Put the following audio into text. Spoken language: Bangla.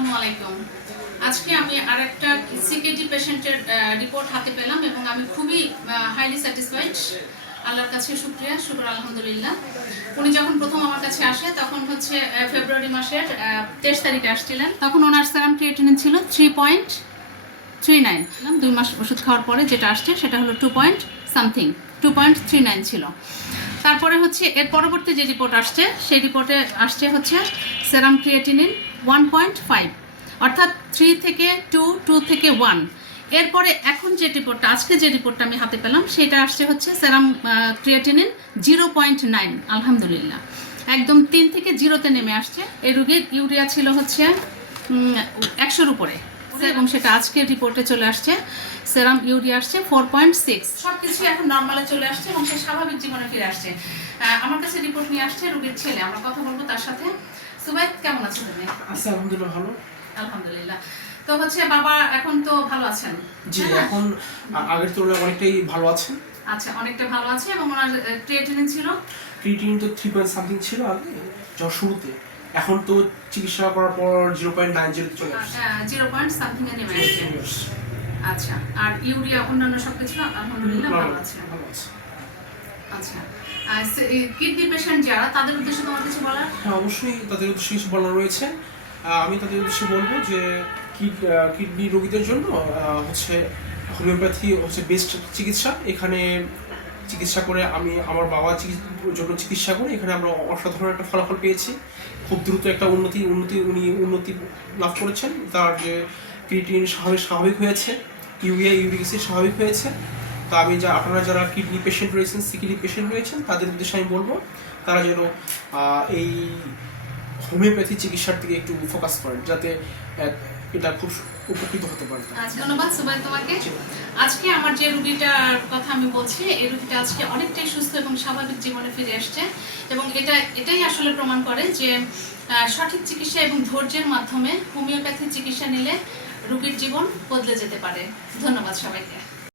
আসসালামু আলাইকুম। আজকে আমি আরেকটা সিকেটি পেশেন্টের রিপোর্ট হাতে পেলাম এবং আমি খুবই হাইলি স্যাটিসফাইড আল্লাহর কাছে শুক্রিয়া, শুক্র আলহামদুলিল্লাহ। উনি যখন প্রথম আমার কাছে আসে, তখন হচ্ছে ফেব্রুয়ারি মাসের তেইশ তারিখে আসছিলেন। তখন ওনার সেরাম ক্রিয়েটিনিন ছিল থ্রি পয়েন্ট থ্রি নাইন দুই মাস ওষুধ খাওয়ার পরে যেটা আসছে, সেটা হলো two point something two point three nine ছিল। তারপরে হচ্ছে এর পরবর্তী যে রিপোর্ট আসছে, সেই রিপোর্টে আসছে হচ্ছে serum creatinine one point five অর্থাৎ থ্রি থেকে টু টু থেকে ওয়ান এরপরে এখন যে রিপোর্টটা আজকে যে রিপোর্টটা আমি হাতে পেলাম, সেটা আসছে হচ্ছে serum creatinine zero point nine আলহামদুলিল্লাহ। একদম তিন থেকে জিরোতে নেমে আসছে। এই রুগীর ইউরিয়া ছিল হচ্ছে একশোর উপরে। এবং সেটা আজকের রিপোর্টে চলে আসছে। সেরাম ইউরিয়া আসছে ফোর পয়েন্ট সিক্স সব কিছু এখন নর্মালে চলে আসছে এবং সে স্বাভাবিক জীবনে ফিরে আসছে। আমার কাছে রিপোর্ট নিয়ে আসছে রোগীর ছেলে। আমরা কথা বলব তার সাথে। সুবাইদ কেমন আছো তুমি? আচ্ছা আলহামদুলিল্লাহ ভালো। আলহামদুলিল্লাহ। তো হচ্ছে বাবা এখন তো ভালো আছেন? জি হ্যাঁ? এখন আগের তুলনায় অনেকটাই ভালো আছেন। আচ্ছা অনেকটা ভালো আছে এবং ওনার ক্রিয়েটিনিন ছিল? ক্রিটিন তো থ্রি পয়েন্ট সামথিং ছিল আগে যখন শুরুতে। এখন তো চিকিৎসা করার পর জিরো পয়েন্ট নাইন জিরো চলে আসছে। জিরো পয়েন্ট সামথিং এ নেমে আসছে। আচ্ছা আর ইউরিয়া অন্যান্য সবকিছু আলহামদুলিল্লাহ ভালো আছে। ভালো আছে। আচ্ছা কিডনি পেশেন্ট যারা তাদের উদ্দেশ্যে তোমার কিছু বলার? হ্যাঁ অবশ্যই তাদের উদ্দেশ্যে কিছু বলার রয়েছে। আমি তাদের উদ্দেশ্যে বলব যে কিডনি রোগীদের জন্য হচ্ছে হোমিওপ্যাথি হচ্ছে বেস্ট চিকিৎসা। এখানে চিকিৎসা করে আমি আমার বাবা জন্য চিকিৎসা করে এখানে আমরা অসাধারণ একটা ফলাফল পেয়েছি। খুব দ্রুত একটা উন্নতি উন্নতি উনি উন্নতি লাভ করেছেন। তার যে ক্রিটিন স্বাভাবিক স্বাভাবিক হয়েছে, ইউরিয়া ইউরিক স্বাভাবিক হয়েছে। তা আমি যা আপনারা যারা কিডনি পেশেন্ট রয়েছেন সিকিডনি পেশেন্ট রয়েছেন, তাদের উদ্দেশ্যে আমি বলব, তারা যেন এই হোমিওপ্যাথি চিকিৎসার দিকে একটু ফোকাস করেন, যাতে এটা খুব উপকৃত হতে পারে আচ্ছা ধন্যবাদ সুবাই তোমাকে। আজকে আমার যে রুগীটার কথা আমি বলছি, এই রুগীটা আজকে অনেকটাই সুস্থ এবং স্বাভাবিক জীবনে ফিরে আসছে এবং এটা, এটাই আসলে প্রমাণ করে যে সঠিক চিকিৎসা এবং ধৈর্যের মাধ্যমে হোমিওপ্যাথি চিকিৎসা নিলে রুগীর জীবন বদলে যেতে পারে। ধন্যবাদ সবাইকে।